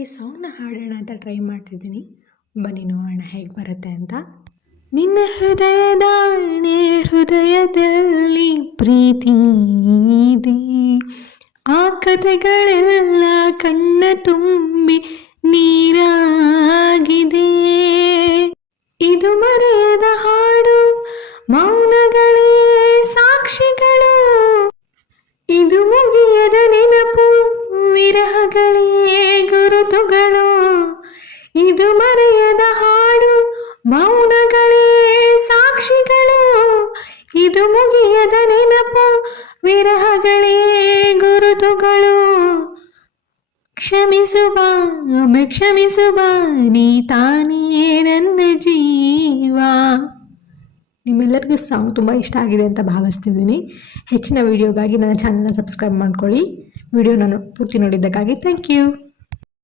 ಈ ಸಾಂಗ್ನ ಹಾಡೋಣ ಅಂತ ಟ್ರೈ ಮಾಡ್ತಿದ್ದೀನಿ. ಬನ್ನಿ ನೋಡೋಣ ಹೇಗೆ ಬರುತ್ತೆ ಅಂತ. ನಿನ್ನ ಹೃದಯದಾಣೆ ಹೃದಯದಲ್ಲಿ ಪ್ರೀತಿ ಇದೆ, ಆ ಕಥೆಗಳೆಲ್ಲ ಕಣ್ಣ ತುಂಬಿ ನೀರಾಗಿದೆ. ಇದು ಮರೆಯದ ಹಾಡು, ಮೌನಗಳೇ ಸಾಕ್ಷಿಗಳು. ಇದು ಮುಗಿಯದ ನೆನಪು, ವಿರಹಗಳೇ ಗುರುತುಗಳು. ಇದು ಮರೆಯದ ಹಾಡು, ಮೌನಗಳೇ ಸಾಕ್ಷಿಗಳು. ಇದು ಮುಗಿಯದ ನೆನಪು, ವಿರಹಗಳೇ ಗುರುತುಗಳು. ಕ್ಷಮಿಸುಬಾ ಕ್ಷಮಿಸುಬಾ, ನೀ ತಾನೇ ನನ್ನ ಜೀವ. ನಿಮ್ಮೆಲ್ಲರಿಗೂ ಸಾಂಗ್ ತುಂಬ ಇಷ್ಟ ಆಗಿದೆ ಅಂತ ಭಾವಿಸ್ತಿದ್ದೀನಿ. ಹೆಚ್ಚಿನ ವೀಡಿಯೋಗಾಗಿ ನನ್ನ ಚಾನಲ್ನ ಸಬ್ಸ್ಕ್ರೈಬ್ ಮಾಡ್ಕೊಳ್ಳಿ. ವಿಡಿಯೋ ನಾನು ಪೂರ್ತಿ ನೋಡಿದ್ದಕ್ಕಾಗಿ ಥ್ಯಾಂಕ್ ಯು.